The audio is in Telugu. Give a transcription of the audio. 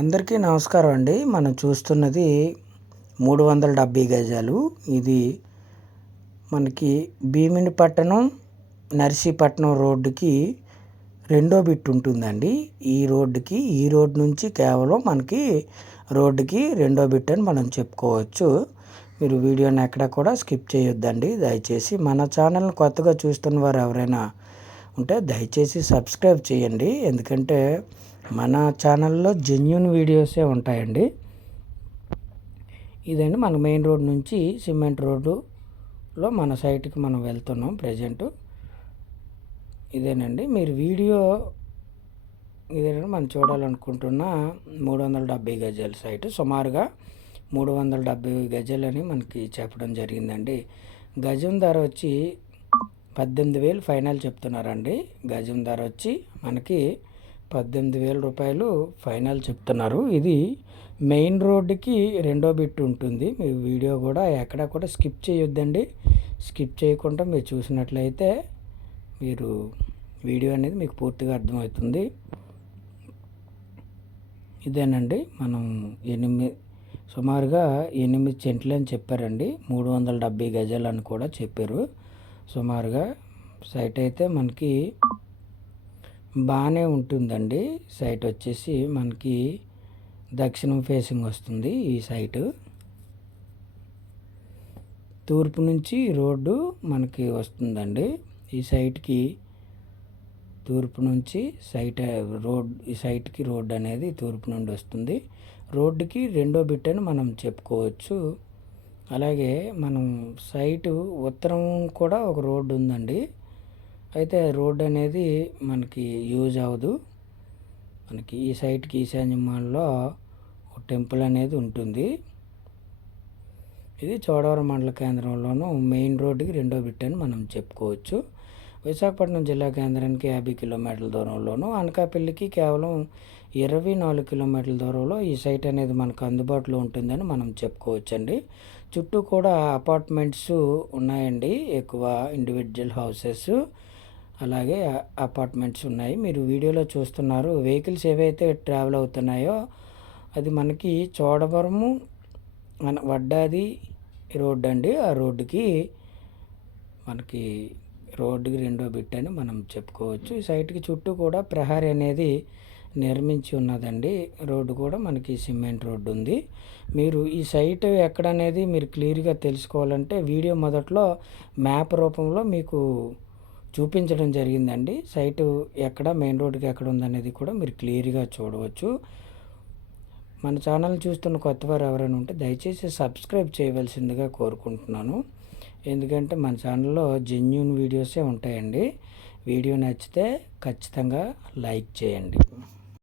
అందరికీ నమస్కారం అండి. మనం చూస్తున్నది 370 గజాలు. ఇది మనకి భీమినిపట్నం నర్సీపట్నం రోడ్డుకి రెండో బిట్ ఉంటుందండి. ఈ రోడ్ నుంచి కేవలం మనకి రోడ్డుకి రెండో బిట్ అని మనం చెప్పుకోవచ్చు. మీరు వీడియోని ఎక్కడ కూడా స్కిప్ చేయొద్దండి. దయచేసి మన ఛానల్ని కొత్తగా చూస్తున్న వారు ఎవరైనా ఉంటే దయచేసి సబ్స్క్రైబ్ చేయండి. ఎందుకంటే మన ఛానల్లో జెన్యూన్ వీడియోసే ఉంటాయండి. ఇదండి మన మెయిన్ రోడ్ నుంచి సిమెంట్ రోడ్డులో మన సైట్కి మనం వెళ్తున్నాం ప్రజెంటు. ఇదేనండి మీరు వీడియో ఇదేనండి మనం చూడాలనుకుంటున్న 370 గజాల సైటు. సుమారుగా 370 గజాలని మనకి చెప్పడం జరిగిందండి. గజం ధర వచ్చి 18,000 ఫైనల్ చెప్తున్నారండి. గజం ధర వచ్చి మనకి 18,000 రూపాయలు ఫైనల్ చెప్తున్నారు. ఇది మెయిన్ రోడ్డుకి రెండో బిట్ ఉంటుంది. మీ వీడియో కూడా ఎక్కడ కూడా స్కిప్ చేయొద్దండి. స్కిప్ చేయకుండా మీరు చూసినట్లయితే మీరు వీడియో అనేది మీకు పూర్తిగా అర్థమవుతుంది. ఇదేనండి మనం సుమారుగా 8 సెంట్లు అని చెప్పారండి. 370 గజాలు అని కూడా చెప్పారు. సుమారుగా సైట్ అయితే మనకి బాగానే ఉంటుందండి. సైట్ వచ్చేసి మనకి దక్షిణం ఫేసింగ్ వస్తుంది. ఈ సైటు తూర్పు నుంచి రోడ్డు మనకి వస్తుందండి. ఈ సైట్కి తూర్పు నుంచి ఈ సైట్కి రోడ్డు అనేది తూర్పు నుండి వస్తుంది. రోడ్డుకి రెండో బిట్ అని మనం చెప్పుకోవచ్చు. అలాగే మనం సైటు ఉత్తరం కూడా ఒక రోడ్డు ఉందండి. అయితే రోడ్డు అనేది మనకి యూజ్ అవ్వదు. మనకి ఈ సైట్కి ఈశాన్యమాల్లో ఒక టెంపుల్ అనేది ఉంటుంది. ఇది చోడవరం మండల కేంద్రంలోనూ మెయిన్ రోడ్డుకి రెండో బిట్ అని మనం చెప్పుకోవచ్చు. విశాఖపట్నం జిల్లా కేంద్రానికి 50 కిలోమీటర్ల దూరంలోను, అనకాపల్లికి కేవలం 24 కిలోమీటర్ల దూరంలో ఈ సైట్ అనేది మనకు అందుబాటులో ఉంటుందని మనం చెప్పుకోవచ్చండి. చుట్టూ కూడా అపార్ట్మెంట్స్ ఉన్నాయండి. ఎక్కువ ఇండివిజువల్ హౌసెస్ అలాగే అపార్ట్మెంట్స్ ఉన్నాయి. మీరు వీడియోలో చూస్తున్నారు. వెహికల్స్ ఏవైతే ట్రావెల్ అవుతున్నాయో అది మనకి చోడవరము వడ్డాది రోడ్డు అండి. ఆ రోడ్డుకి మనకి రోడ్డుకి రెండో బిట్ అని మనం చెప్పుకోవచ్చు. ఈ సైట్కి చుట్టూ కూడా ప్రహరీ అనేది నిర్మించి ఉన్నదండి. రోడ్డు కూడా మనకి సిమెంట్ రోడ్డు ఉంది. మీరు ఈ సైట్ ఎక్కడనేది మీరు క్లియర్గా తెలుసుకోవాలంటే వీడియో మొదట్లో మ్యాప్ రూపంలో మీకు చూపించడం జరిగిందండి. సైటు ఎక్కడ మెయిన్ రోడ్డుకి ఎక్కడ ఉందనేది కూడా మీరు క్లియర్గా చూడవచ్చు. మన ఛానల్ చూస్తున్న కొత్తవారు ఎవరైనా ఉంటే దయచేసి సబ్స్క్రైబ్ చేయవలసిందిగా కోరుకుంటున్నాను. ఎందుకంటే మన ఛానల్లో జెన్యూన్ వీడియోసే ఉంటాయండి. వీడియో నచ్చితే ఖచ్చితంగా లైక్ చేయండి.